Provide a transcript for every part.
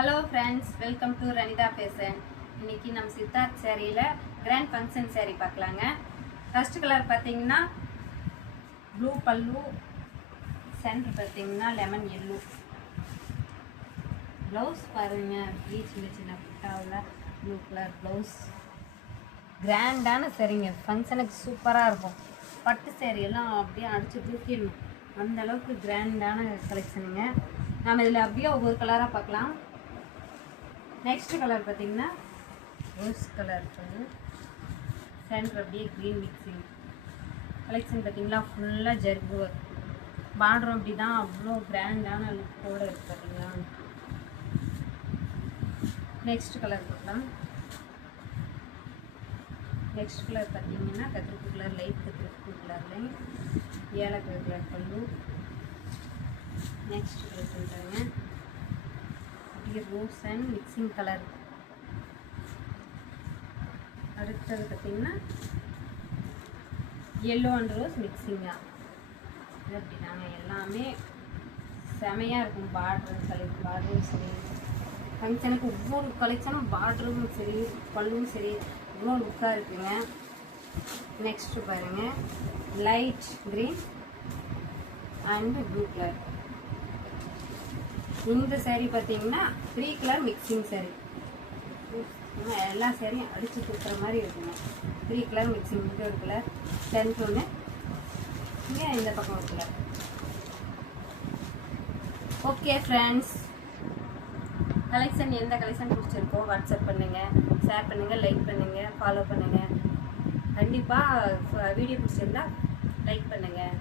Hello friends, welcome to Ranitha fashion. இன்னைக்கு நம்ம சித்தார்த் சேரீயில் கிராண்ட் ஃபங்க்ஷன் சேரீ பார்க்கலாங்க. ஃபர்ஸ்ட் கலர் பார்த்தீங்கன்னா ப்ளூ பல்லு, சென்டர் பார்த்தீங்கன்னா லெமன் எல்லோ. ப்ளவுஸ் பாருங்கள், சின்ன சின்ன புட்டாவில் ப்ளூ கலர் ப்ளவுஸ். கிராண்டான சேரீங்க, ஃபங்க்ஷனுக்கு சூப்பராக இருக்கும். பட்டு சேரீயெல்லாம் அப்படியே அடித்து தூக்கிடணும், அந்தளவுக்கு கிராண்டான கலெக்ஷனுங்க. நாம் இதில் அப்படியே ஒவ்வொரு கலராக பார்க்கலாம். நெக்ஸ்ட் கலர் பார்த்தீங்கன்னா ரோஸ் கலர் வந்து சென்டர் அப்படியே க்ரீன் மிக்சிங் கலெக்ஷன். பார்த்தீங்களா, ஃபுல்லாக ஜர்கு ஒர்க். பார்டரும் அப்படி தான், அவ்வளோ கிராண்டான லுக்கோடு இருக்குது பார்த்தீங்களா. நெக்ஸ்ட் கலர் பார்க்கலாம். நெக்ஸ்ட் கலர் பார்த்தீங்கன்னா கத்திரிப்பூ கலர், லைட் கத்திரிப்பூ கலர்லேயும் ஏலக்காய் கலர் பல்லு. நெக்ஸ்ட் கலர் சொல்கிறாங்க ரோஸ் அண்ட் மிக்சிங் கலர். அடுத்தது பார்த்தீங்கன்னா எல்லோ அண்ட் ரோஸ் மிக்சிங்காக. இது அப்படின்னாங்க, எல்லாமே செமையாக இருக்கும். பார்டரும் சரி, ஃபங்க்ஷனுக்கு ஒவ்வொரு கலெக்ஷனும் பார்டரும் சரி, பல்லும் சரி, இவ்வளோ லுக்காக இருக்குங்க. நெக்ஸ்ட்டு பாருங்கள், light green and blue colour. இந்த சேரீ பார்த்தீங்கன்னா 3 கலர் மிக்சிங் சேரீ. எல்லா சேரீயும் அடித்து கொடுக்குற மாதிரி இருக்குங்க. 3 கலர் மிக்சிங். இங்கே ஒரு கலர், டென்த் ஒன்று, இங்கே இந்த பக்கம் ஒரு கலர். ஓகே ஃப்ரெண்ட்ஸ், கலெக்ஷன் எந்த கலெக்ஷன் பிடிச்சிருக்கோ வாட்ஸ்அப் பண்ணுங்கள், ஷேர் பண்ணுங்கள், லைக் பண்ணுங்கள், ஃபாலோ பண்ணுங்கள். கண்டிப்பாக வீடியோ பிடிச்சிருந்தா லைக் பண்ணுங்கள்.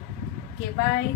ஓகே, பாய்.